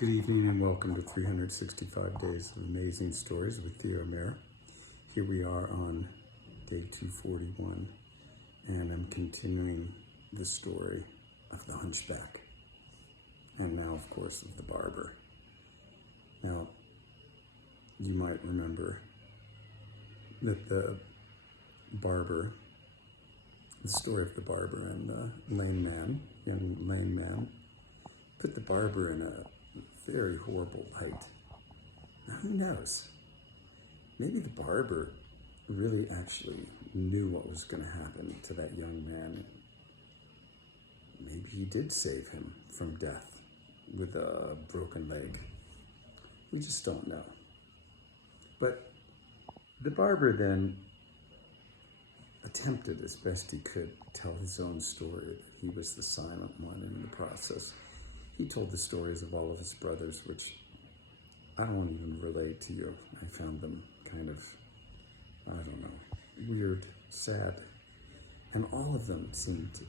Good evening and welcome to 365 Days of Amazing Stories with Theo Mayer. Here we are on day 241 and I'm continuing the story of the Hunchback and now of course of the barber. Now you might remember that the story of the barber and the young lame man, put the barber in a very horrible light. Now who knows? Maybe the barber really actually knew what was going to happen to that young man. Maybe he did save him from death with a broken leg. We just don't know. But the barber then attempted as best he could to tell his own story. He was the silent one in the process. He told the stories of all of his brothers, which I don't even relate to you. I found them kind of, weird, sad. And all of them seemed to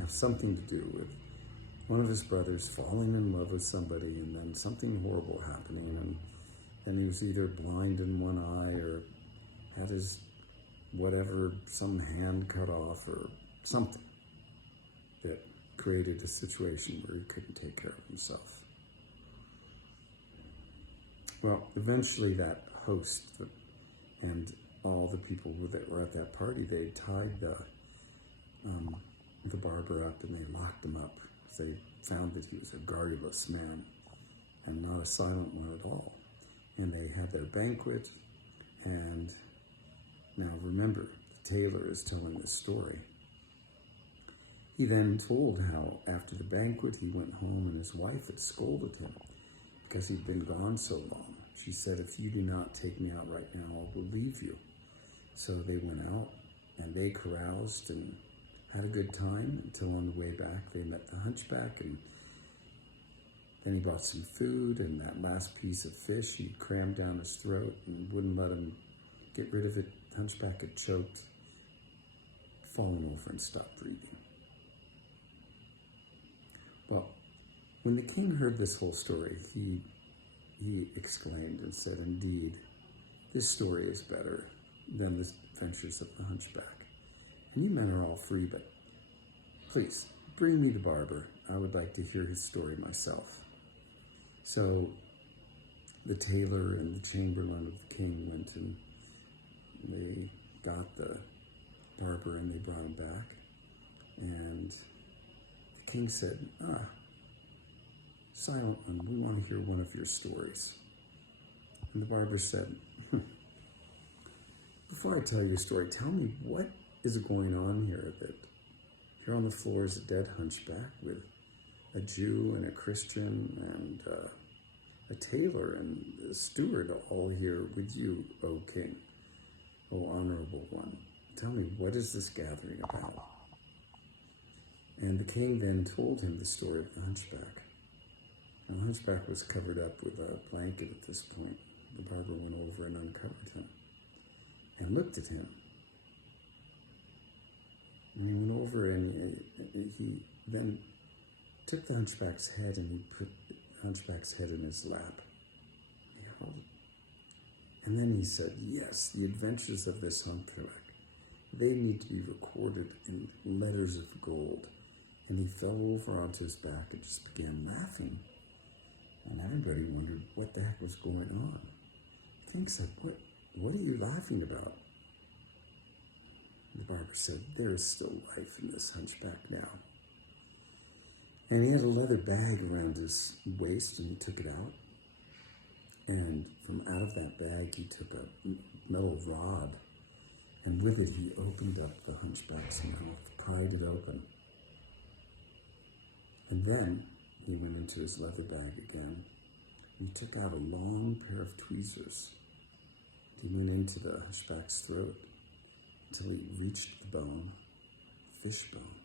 have something to do with one of his brothers falling in love with somebody and then something horrible happening. And then he was either blind in one eye or had his some hand cut off or something that created a situation where he couldn't take care of himself. Well, eventually that host and all the people that were at that party, they tied the barber up and they locked him up. They found that he was a garrulous man and not a silent one at all. And they had their banquet, and now remember, the tailor is telling the story. He then told how after the banquet he went home and his wife had scolded him because he'd been gone so long. She said, "If you do not take me out right now, I will leave you." So they went out and they caroused and had a good time until on the way back they met the Hunchback, and then he bought some food, and that last piece of fish he crammed down his throat and wouldn't let him get rid of it. The Hunchback had choked, fallen over and stopped breathing. Well, when the king heard this whole story, he exclaimed and said, "Indeed, this story is better than the adventures of the Hunchback. And you men are all free, but please, bring me the barber. I would like to hear his story myself." So the tailor and the chamberlain of the king went and they got the barber and they brought him back. And the king said, "Silent one, we want to hear one of your stories." And the barber said, "Before I tell you a story, tell me what is going on here that here on the floor is a dead hunchback with a Jew and a Christian and a tailor and a steward all here with you, O king, O honorable one. Tell me, what is this gathering about?" And the king then told him the story of the Hunchback. Now, the Hunchback was covered up with a blanket at this point. The barber went over and uncovered him and looked at him. And he went over and he then took the Hunchback's head and he put the Hunchback's head in his lap. He held it. And then he said, "Yes, the adventures of this Hunchback, they need to be recorded in letters of gold." And he fell over onto his back and just began laughing. And everybody wondered what the heck was going on. The king said, what are you laughing about?" The barber said, "There is still life in this Hunchback now." And he had a leather bag around his waist and he took it out. And from out of that bag, he took a metal rod, and with it, he opened up the Hunchback's mouth, pried it open. And then he went into his leather bag again. He took out a long pair of tweezers. He went into the Hunchback's throat until he reached the bone, fish bone.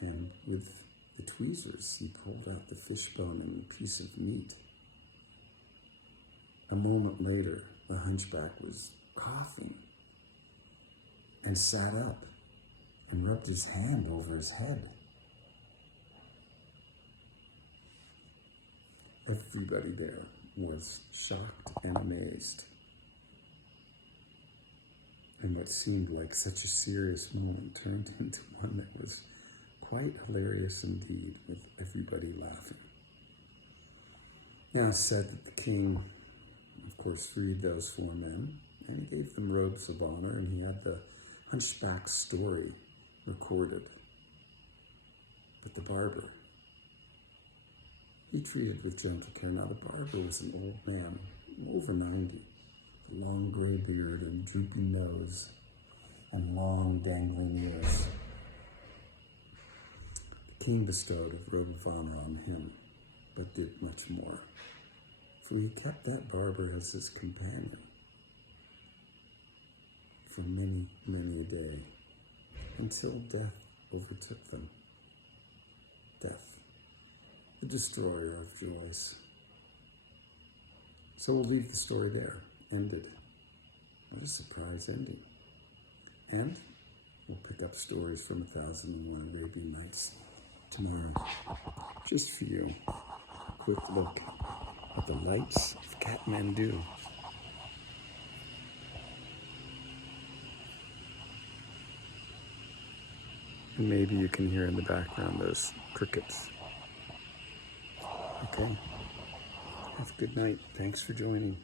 And with the tweezers, he pulled out the fish bone and a piece of meat. A moment later, the Hunchback was coughing and sat up and rubbed his hand over his head. Everybody there was shocked and amazed. And what seemed like such a serious moment turned into one that was quite hilarious indeed, with everybody laughing. Now, it's said that the king, of course, freed those 4 men, and he gave them robes of honor, and he had the Hunchback story recorded. But the barber, he treated with gentle care. Now, the barber was an old man, over 90, with a long gray beard and drooping nose and long dangling ears. The king bestowed a robe of honor on him, but did much more. For he kept that barber as his companion for many, many a day, until death overtook them. Death, the destroyer of joys. So we'll leave the story there, ended. What a surprise ending. And we'll pick up stories from 1001 Arabian Nights tomorrow, just for you. A quick look at the lights of Kathmandu. And maybe you can hear in the background those crickets. Okay. Have a good night. Thanks for joining.